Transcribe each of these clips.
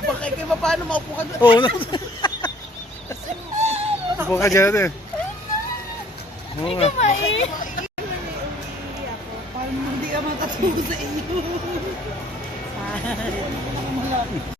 Baka kayo paano maupo ka doon? Oo. Oh, Upo ka dyan natin. Oo nga. Parang hindi ka makatulog sa inyo.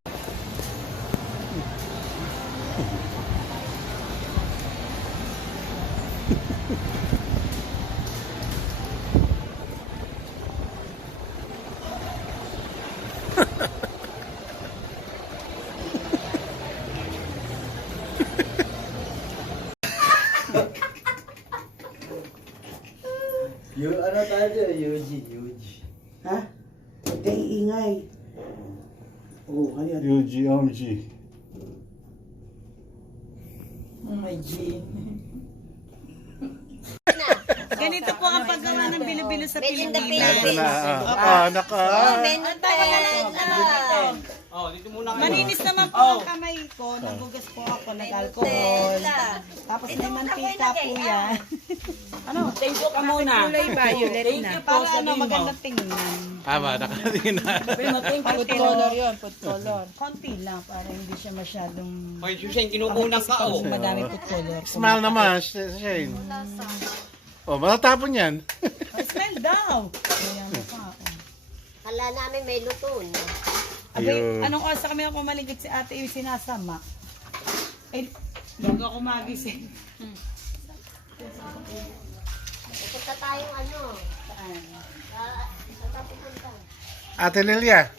Yung ano tayo dyan? Yuji, Yuji. Ha? Hindi, ingay. Oo, oh, ayan. UG, OMG. Oh my G. Ganito po ang paggawa ng bilo-bilo sa Pilipinas. Na. Ah, ah, naka. Maninis naman po ang kamay ko. Nagugas po ako ng alcohol. Tapos may mantika po yan. ano? Thank you ka muna. Kulay violet na. Para ano, magandang tingnan. Tama, nakatingin na. Food color yun, food color. Konti lang para hindi siya masyadong... Ay, Susan, kinukunan ka, oh. Madami food color. Smile naman, Sh- Shane. Oh, matatapon yan. Oh, smell daw. Ayan mo pa. Kala namin may luto na. Abay, Ayun. anong oras kami ako maligid si ate yung sinasama? Eh, bago ako magising. Pupunta tayong ano. Saan? Sa, tapupunta. Ate Lilia.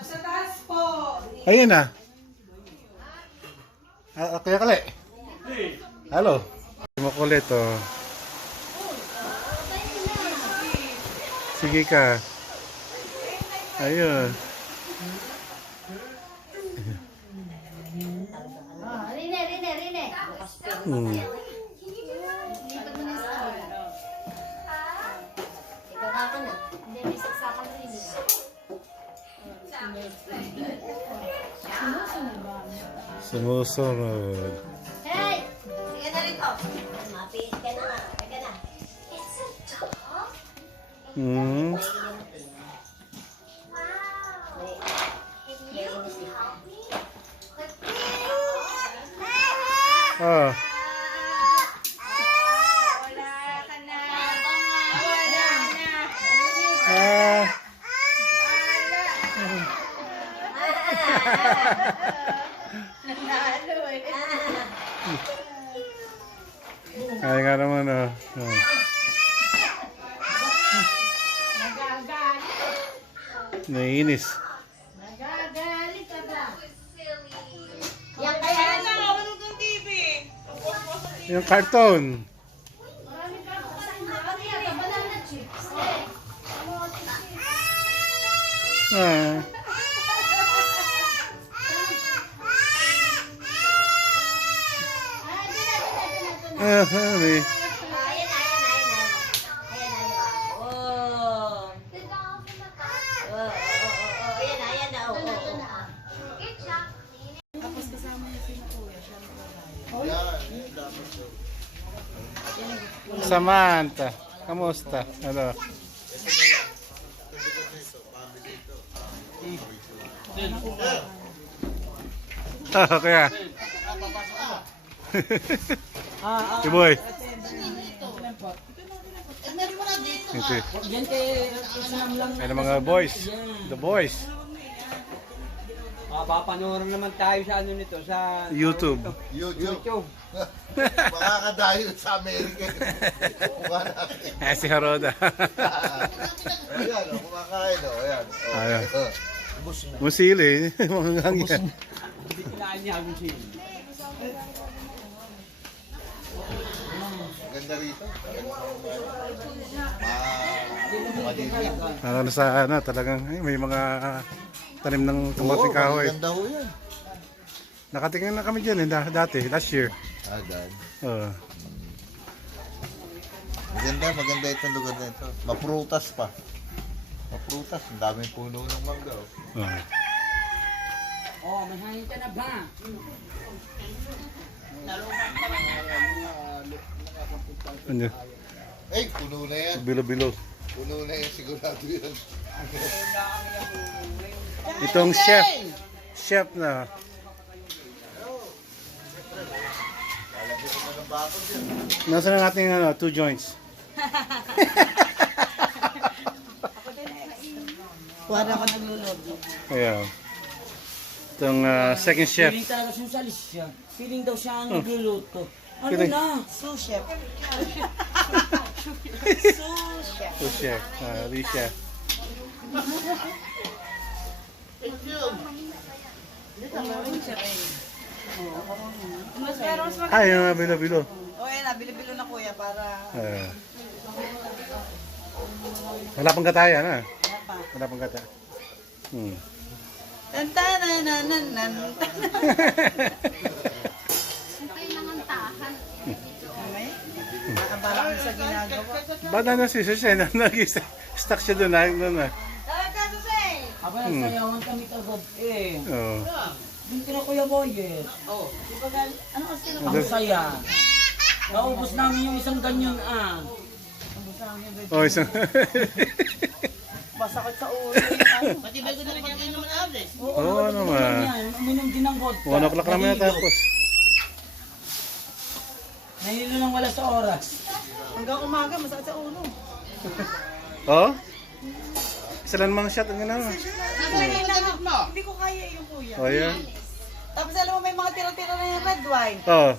Sa taas po. Ayun na. Ah, Kuya Kale. Hello. Makulit oh. Sige ka. Ayun. Rine, rine, rine. Hmm. Sumusunod. Hey! Sige na rito. Mapit ka na. Teka na. Hmm. Ah. Ah. Ay nga naman ah. Oh. Naiinis. Yung carton. Ah. Ah, honey. Samantha, kamusta? Ano? Ah, kaya. Si boy. Ito. Yan ang mga boys. The boys. Mapapanood naman tayo sa ano nito, sa YouTube. YouTube. YouTube. Makakadayo sa Amerika. Natin. Eh, si Haroda. Ayan, oh, kumakain, oh. Ayan. Oh. Ayan. Oh. Musili. Mga hangyan. Hindi kailangan niya kung sino. Ganda rito. Ano sa ano, talagang ay, may mga tanim ng Oo, kamating kahoy. maganda ho yan. Nakatingin na kami dyan eh, da- dati, last year. Ah, dahil. Oo. Maganda, maganda itong lugar na ito. Maprutas pa. Maprutas. Ang daming puno ng mangga. Oh. Oo. Oh, may hangin ka na ba? Ano? Eh, puno na yan. Bilo-bilo. Puno na yan. Sigurado yan. Itong chef. Chef na. Nasaan na natin ano, two joints? Wala ako nagluluto. Ayan. Itong ah, second chef. Feeling talaga siyang salis siya. Feeling daw siya ang nagluluto. Ano Feeling- na? Sous chef. Sous chef. Two chef. Ah, three chef. Mas mag- Ay, yung bilo-bilo. O yan na, bilo-bilo na kuya para... Ah. wala pang katayan, ha? Wala pa. Wala pang kata. Hmm. Tan tan nan nan nan nan. Mamay? Nakabala kami sa ginagawa. Ba't na si Susay na nag-stuck siya doon, na doon na. Talaga, Aba, nagsayawan kami kagad eh. Oo. Yung kina Kuya Boyet. Di ba gal... Ano kasi na Ang saya. Naubos namin yung isang ganyan ah. Oh, isang... masakit sa ulo yung ano. Oo naman. Uminom din ng vodka. One o'clock naman natapos. Nahilo lang wala sa oras. Hanggang umaga, masakit sa ulo. Oh? Lang mga shot, ang gano'n. Hindi ko kaya yung kuya. Oh, yan. Tapos alam mo, may mga tira-tira na yung red wine. Oh,